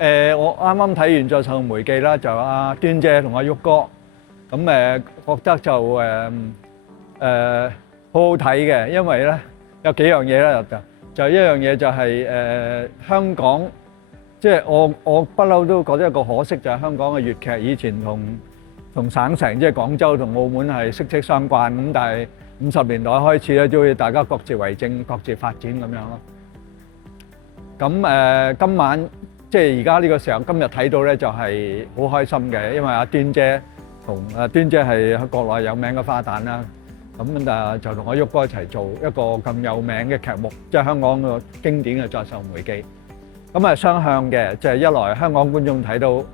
我啱啱睇完《再受梅記》啦，就阿端姐同阿旭哥，咁覺得就好好睇嘅，因為咧有幾樣嘢啦，就一樣嘢就係香港，即係我不嬲都覺得一個可惜就係香港嘅粵劇以前同省城即係廣州同澳門係息息相關咁，但係50年代開始咧，都要大家各自為政、各自發展咁樣咯。咁今晚即係而家呢個時候，今日睇到咧就係好開心嘅，因為阿端姐同端姐係喺國內有名嘅花旦啦。咁就同阿旭哥一齊做一個咁有名嘅劇目，即係香港個經典嘅《再受梅記》。咁雙向嘅，即係一來香港觀眾睇到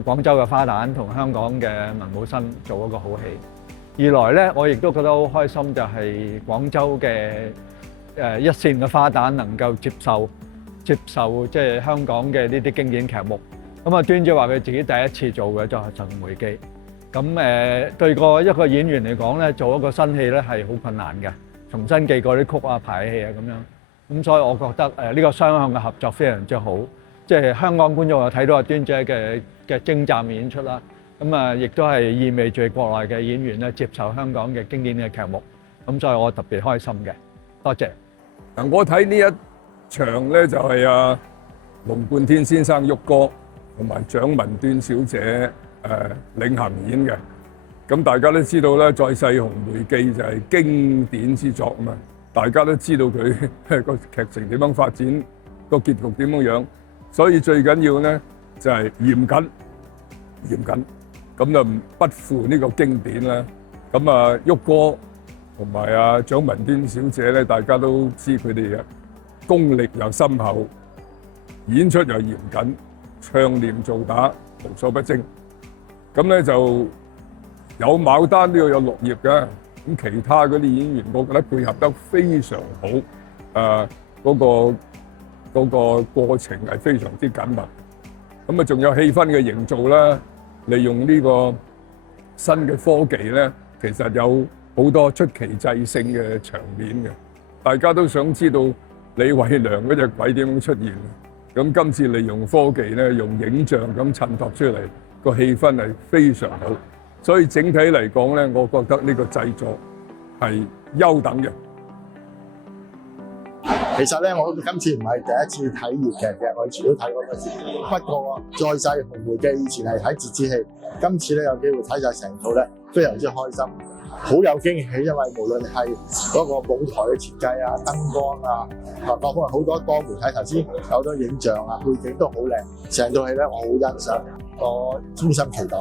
廣州嘅花旦同香港嘅文武生做一個好戲；二來咧，我亦都覺得好開心，就係廣州嘅一線嘅花旦能夠接受即係香港嘅呢啲經典劇目。咁端姐話佢自己第一次做嘅就係《再受梅記》。咁對一個演員嚟講咧，做一個新戲咧係好困難嘅，重新記過啲曲啊、排戲啊咁樣。咁所以我覺得呢個雙向嘅合作非常之好，即係香港觀眾又睇到阿端姐嘅精湛演出啦。咁亦都係意味住國內嘅演員咧接受香港嘅經典嘅劇目。咁所以我特別開心嘅。多謝。嗱，我睇呢一場咧就係龍貫天先生旭哥同埋蔣文端小姐領銜演嘅。咁大家都知道咧，《再世紅梅記》就係經典之作啊嘛，大家都知道佢個劇情點樣發展，個結局點樣樣，所以最緊要咧就係嚴謹，咁就不負呢個經典啦。咁旭哥同埋蔣文端小姐咧，大家都知佢哋功力又深厚，演出又嚴謹，唱念做打無所不精。咁咧就有牡丹都要有綠葉嘅，咁其他嗰啲演員，我覺得配合得非常好，嗰個過程係非常之緊密。咁仲有氣氛嘅營造啦，利用呢個新嘅科技咧，其實有好多出奇制勝嘅場面嘅，大家都想知道李慧娘嗰隻鬼點樣出現。咁今次利用科技咧，用影像咁襯托出嚟，個氣氛係非常好，所以整體嚟講咧，我覺得呢個製作係優等嘅。其實咧，我今次唔係第一次睇粵劇嘅，我以前都睇過一次。不過《再世紅梅記》以前係睇折子戲，今次咧有機會睇晒成套咧，非常之開心，好有驚喜，因為無論係嗰個舞台嘅設計啊、燈光啊，各方面好多媒體頭先有好多影像啊、背景都好靚，成套戲咧我好欣賞，我衷心期待。